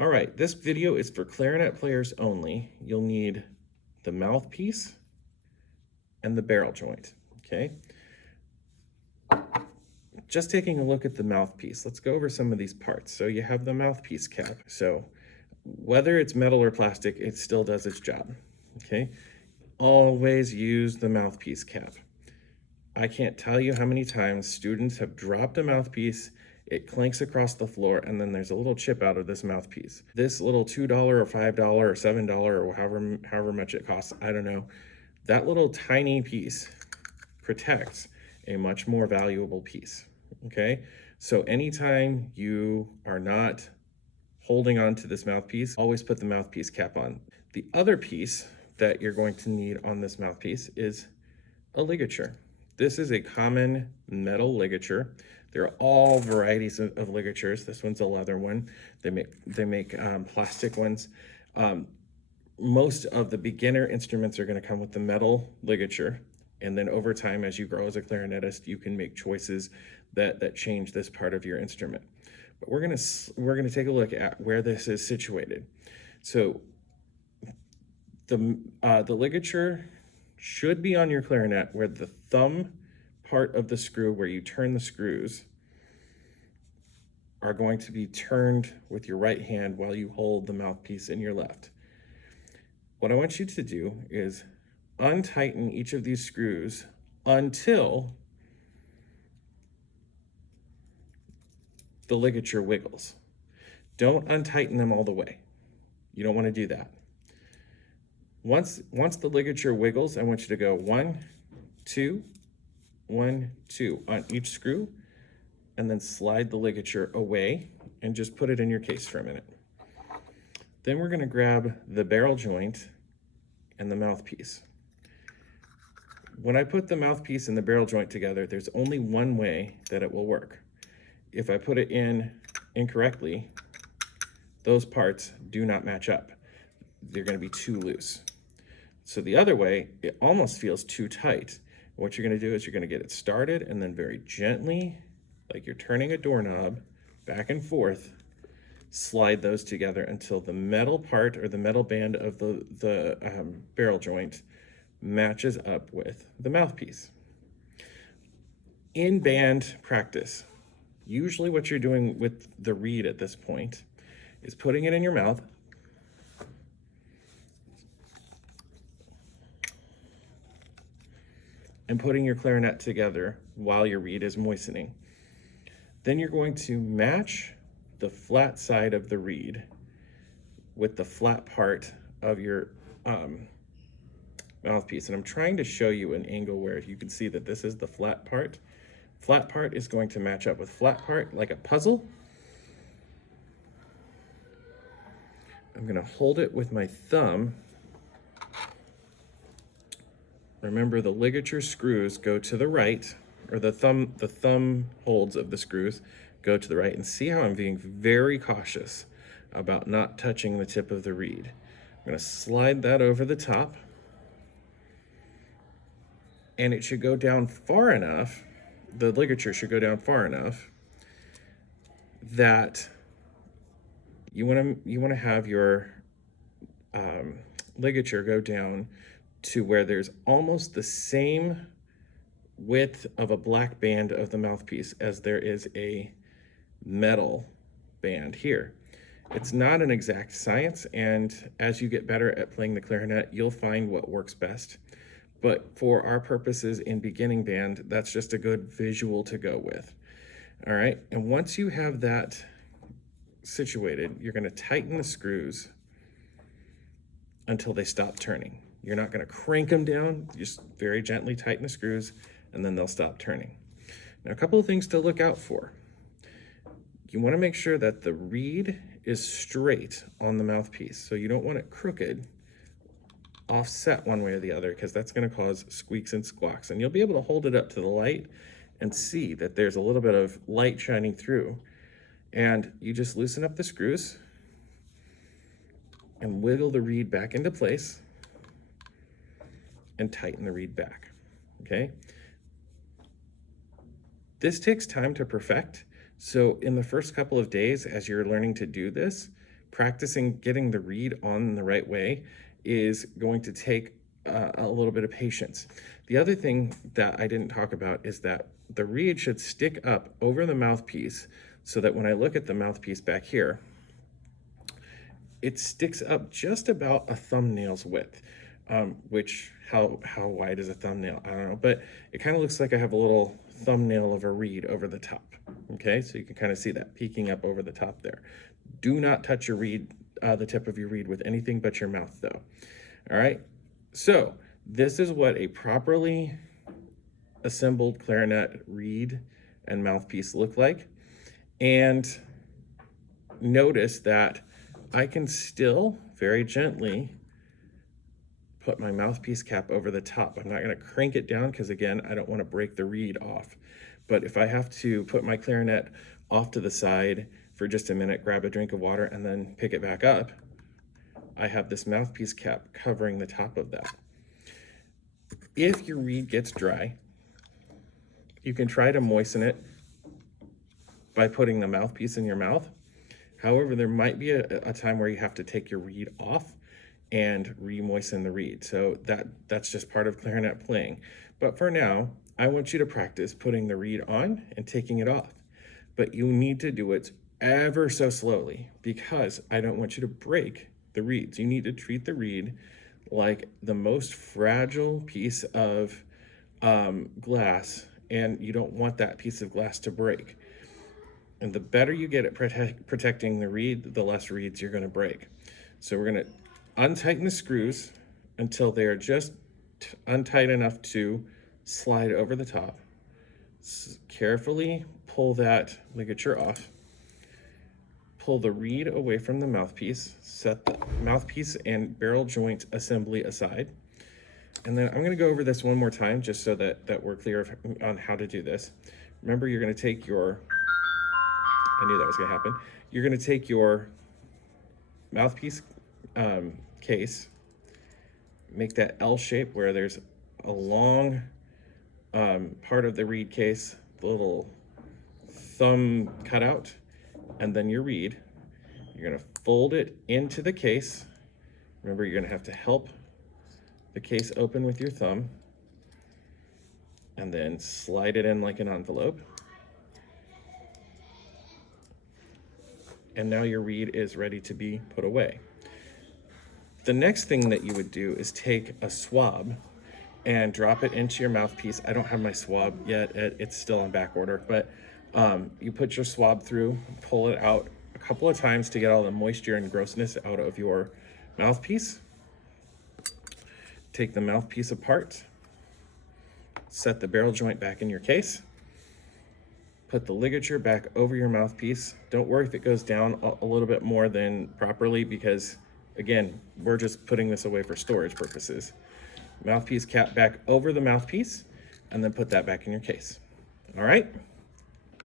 All right, this video is for clarinet players only. You'll need the mouthpiece and the barrel joint, okay? Just taking a look at the mouthpiece, let's go over some of these parts. So you have the mouthpiece cap. So whether it's metal or plastic, it still does its job, okay? Always use the mouthpiece cap. I can't tell you how many times students have dropped a mouthpiece, it clanks across the floor, and then there's a little chip out of this mouthpiece. This little $2 or $5 or $7 or however much it costs, I don't know, that little tiny piece protects a much more valuable piece, okay? So anytime you are not holding on to this mouthpiece, always put the mouthpiece cap on. The other piece that you're going to need on this mouthpiece is a ligature. This is a common metal ligature. There are all varieties of ligatures. This one's a leather one. They make plastic ones. Most of the beginner instruments are going to come with the metal ligature, and then over time, as you grow as a clarinetist, you can make choices that change this part of your instrument. But we're gonna take a look at where this is situated. So the ligature should be on your clarinet where the thumb part of the screw, where you turn the screws, are going to be turned with your right hand while you hold the mouthpiece in your left. What I want you to do is untighten each of these screws until the ligature wiggles. Don't untighten them all the way. You don't want to do that. Once the ligature wiggles, I want you to go 1, 2, 1, 2 on each screw, and then slide the ligature away and just put it in your case for a minute. Then we're going to grab the barrel joint and the mouthpiece. When I put the mouthpiece and the barrel joint together, there's only one way that it will work. If I put it in incorrectly, those parts do not match up. They're going to be too loose. So the other way, it almost feels too tight. What you're going to do is you're going to get it started, and then very gently, like you're turning a doorknob, back and forth, slide those together until the metal part or the metal band of the barrel joint matches up with the mouthpiece. In band practice, usually what you're doing with the reed at this point is putting it in your mouth and putting your clarinet together while your reed is moistening. Then you're going to match the flat side of the reed with the flat part of your mouthpiece. And I'm trying to show you an angle where you can see that this is the flat part. Flat part is going to match up with flat part like a puzzle. I'm going to hold it with my thumb. Remember, the ligature screws go to the right, or the thumb holds of the screws go to the right, and see how I'm being very cautious about not touching the tip of the reed. I'm going to slide that over the top, and it should go down far enough, the ligature should go down far enough that you want to have your ligature go down to where there's almost the same width of a black band of the mouthpiece as there is a metal band here. It's not an exact science, and as you get better at playing the clarinet, you'll find what works best. But for our purposes in beginning band, that's just a good visual to go with. All right, and once you have that situated, you're going to tighten the screws until they stop turning. You're not going to crank them down, just very gently tighten the screws, and then they'll stop turning. Now, a couple of things to look out for. You want to make sure that the reed is straight on the mouthpiece, so you don't want it crooked, offset one way or the other, because that's going to cause squeaks and squawks. And you'll be able to hold it up to the light and see that there's a little bit of light shining through. And you just loosen up the screws and wiggle the reed back into place and tighten the reed back, okay? This takes time to perfect. So in the first couple of days, as you're learning to do this, practicing getting the reed on the right way is going to take a little bit of patience. The other thing that I didn't talk about is that the reed should stick up over the mouthpiece so that when I look at the mouthpiece back here, it sticks up just about a thumbnail's width, which how wide is a thumbnail? I don't know, but it kind of looks like I have a little thumbnail of a reed over the top. Okay, so you can kind of see that peeking up over the top there. Do not touch your reed, the tip of your reed with anything but your mouth though. All right, so this is what a properly assembled clarinet reed and mouthpiece look like. And notice that I can still very gently put my mouthpiece cap over the top. I'm not going to crank it down because, again, I don't want to break the reed off. But if I have to put my clarinet off to the side for just a minute, grab a drink of water, and then pick it back up, I have this mouthpiece cap covering the top of that. If your reed gets dry, you can try to moisten it by putting the mouthpiece in your mouth. However, there might be a time where you have to take your reed off and re-moisten the reed. So that's just part of clarinet playing. But for now, I want you to practice putting the reed on and taking it off. But you need to do it ever so slowly because I don't want you to break the reeds. You need to treat the reed like the most fragile piece of glass, and you don't want that piece of glass to break. And the better you get at protecting the reed, the less reeds you're going to break. So we're going to untighten the screws until they are just untight enough to slide over the top. Carefully pull that ligature off. Pull the reed away from the mouthpiece. Set the mouthpiece and barrel joint assembly aside. And then I'm going to go over this one more time just so that we're clear on how to do this. Remember, you're going to take your... I knew that was going to happen. You're going to take your mouthpiece case, make that L shape where there's a long part of the reed case, the little thumb cutout, and then your reed. You're going to fold it into the case. Remember, you're going to have to help the case open with your thumb, and then slide it in like an envelope. And now your reed is ready to be put away. The next thing that you would do is take a swab and drop it into your mouthpiece. I don't have my swab yet, it's still on back order, but you put your swab through, pull it out a couple of times to get all the moisture and grossness out of your mouthpiece. Take the mouthpiece apart, set the barrel joint back in your case. Put the ligature back over your mouthpiece. Don't worry if it goes down a little bit more than properly because, again, we're just putting this away for storage purposes. Mouthpiece cap back over the mouthpiece, and then put that back in your case. All right?